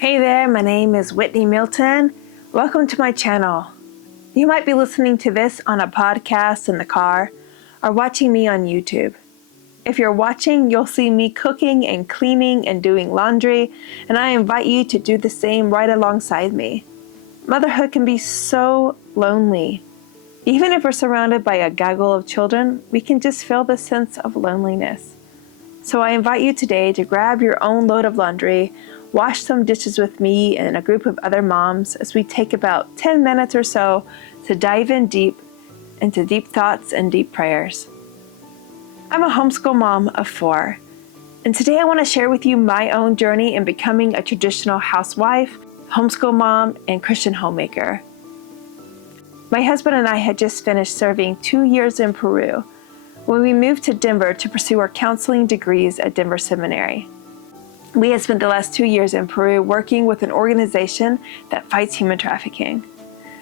Hey there, my name is Whitney Milton. Welcome to my channel. You might be listening to this on a podcast in the car or watching me on YouTube. If you're watching, you'll see me cooking and cleaning and doing laundry, and I invite you to do the same right alongside me. Motherhood can be so lonely. Even if we're surrounded by a gaggle of children, we can just feel the sense of loneliness. So I invite you today to grab your own load of laundry, wash some dishes with me and a group of other moms as we take about 10 minutes or so to dive in deep into deep thoughts and deep prayers. I'm a homeschool mom of 4, and today I want to share with you my own journey in becoming a traditional housewife, homeschool mom, and Christian homemaker. My husband and I had just finished serving 2 years in Peru when we moved to Denver to pursue our counseling degrees at Denver Seminary. We had spent the last 2 years in Peru working with an organization that fights human trafficking.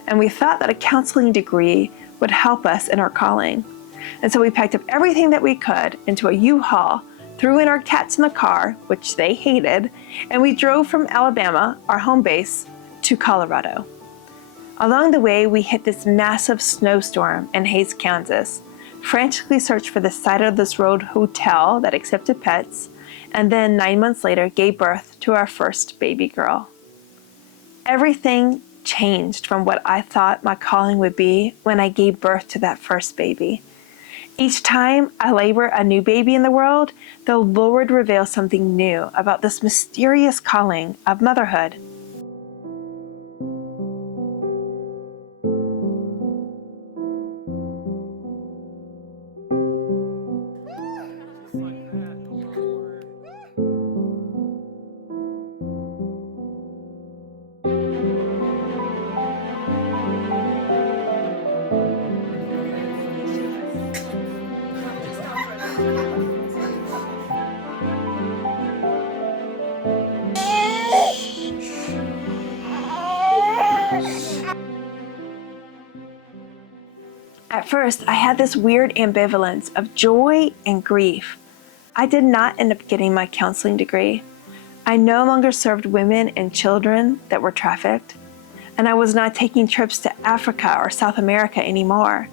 And we thought that a counseling degree would help us in our calling. And so we packed up everything that we could into a U-Haul, threw in our cats in the car, which they hated, and we drove from Alabama, our home base, to Colorado. Along the way, we hit this massive snowstorm in Hays, Kansas, frantically searched for the side of this road hotel that accepted pets, and then 9 months later gave birth to our first baby girl. Everything changed from what I thought my calling would be when I gave birth to that first baby. Each time I labor a new baby in the world, the Lord reveals something new about this mysterious calling of motherhood. At first, I had this weird ambivalence of joy and grief. I did not end up getting my counseling degree. I no longer served women and children that were trafficked, and I was not taking trips to Africa or South America anymore.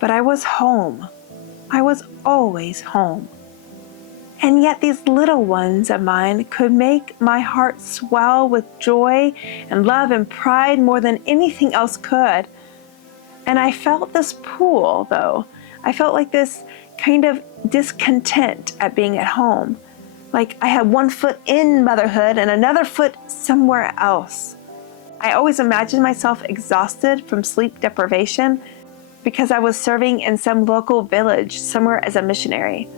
But I was home. I was always home. And yet these little ones of mine could make my heart swell with joy and love and pride more than anything else could. And I felt this pull, though. I felt like this kind of discontent at being at home. Like I had one foot in motherhood and another foot somewhere else. I always imagined myself exhausted from sleep deprivation because I was serving in some local village somewhere as a missionary.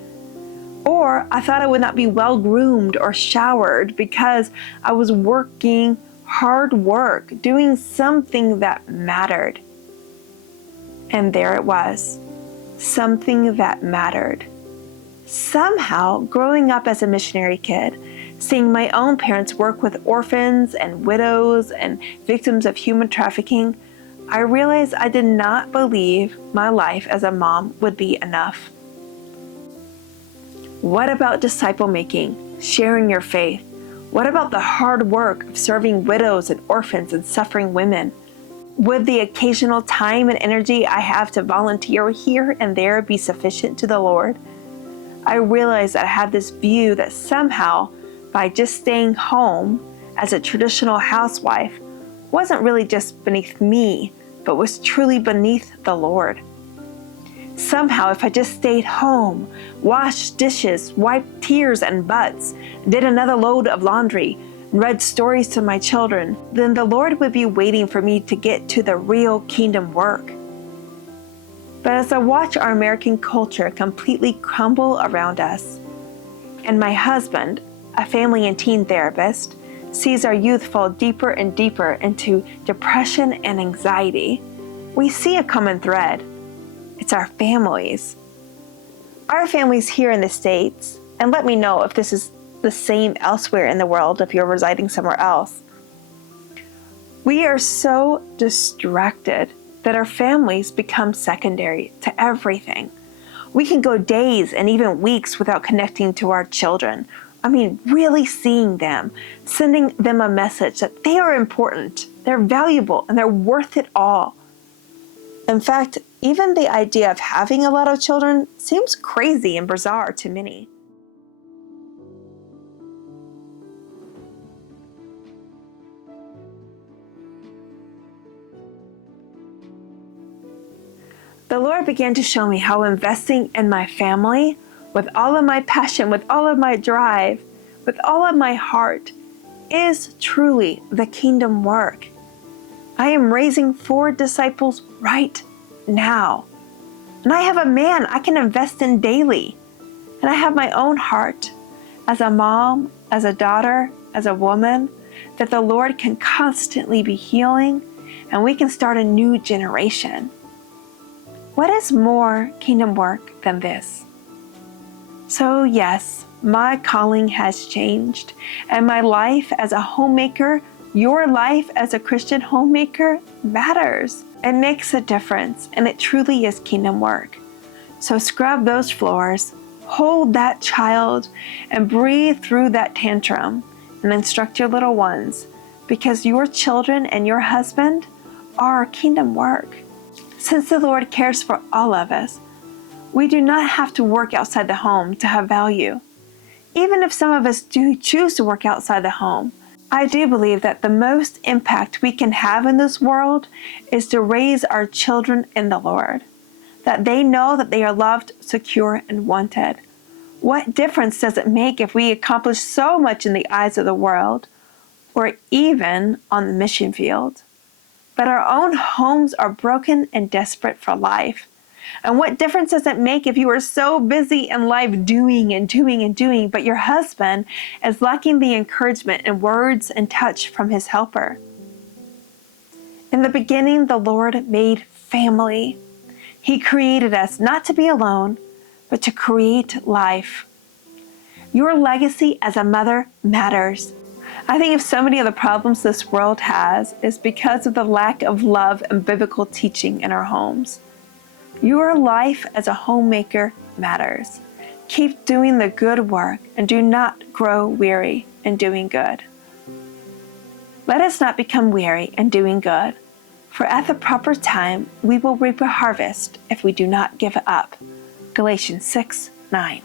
Or I thought I would not be well groomed or showered because I was working hard work, doing something that mattered. And there it was, something that mattered. Somehow, growing up as a missionary kid, seeing my own parents work with orphans and widows and victims of human trafficking, I realized I did not believe my life as a mom would be enough. What about disciple making, sharing your faith? What about the hard work of serving widows and orphans and suffering women? Would the occasional time and energy I have to volunteer here and there be sufficient to the Lord? I realized that I had this view that somehow, by just staying home as a traditional housewife, wasn't really just beneath me, but was truly beneath the Lord. Somehow, if I just stayed home, washed dishes, wiped tears and butts, did another load of laundry, read stories to my children, then the Lord would be waiting for me to get to the real kingdom work. But as I watch our American culture completely crumble around us, and my husband, a family and teen therapist, sees our youth fall deeper and deeper into depression and anxiety, we see a common thread. It's our families. Our families here in the States, and let me know if this is the same elsewhere in the world if you're residing somewhere else. We are so distracted that our families become secondary to everything. We can go days and even weeks without connecting to our children, Really seeing them, sending them a message that they are important, they're valuable, and they're worth it all. In fact, even the idea of having a lot of children seems crazy and bizarre to many. The Lord began to show me how investing in my family with all of my passion, with all of my drive, with all of my heart, is truly the kingdom work. I am raising 4 disciples right now. And I have a man I can invest in daily. And I have my own heart as a mom, as a daughter, as a woman, that the Lord can constantly be healing, and we can start a new generation. What is more kingdom work than this? So yes, my calling has changed, and my life as a homemaker, your life as a Christian homemaker, matters. It makes a difference, and it truly is kingdom work. So scrub those floors, hold that child, and breathe through that tantrum, and instruct your little ones, because your children and your husband are kingdom work. Since the Lord cares for all of us, we do not have to work outside the home to have value. Even if some of us do choose to work outside the home, I do believe that the most impact we can have in this world is to raise our children in the Lord, that they know that they are loved, secure, and wanted. What difference does it make if we accomplish so much in the eyes of the world, or even on the mission field, but our own homes are broken and desperate for life? And what difference does it make if you are so busy in life doing and doing and doing, but your husband is lacking the encouragement and words and touch from his helper? In the beginning, the Lord made family. He created us not to be alone, but to create life. Your legacy as a mother matters. I think of so many of the problems this world has is because of the lack of love and biblical teaching in our homes. Your life as a homemaker matters. Keep doing the good work and do not grow weary in doing good. Let us not become weary in doing good, for at the proper time we will reap a harvest if we do not give up. Galatians 6:9.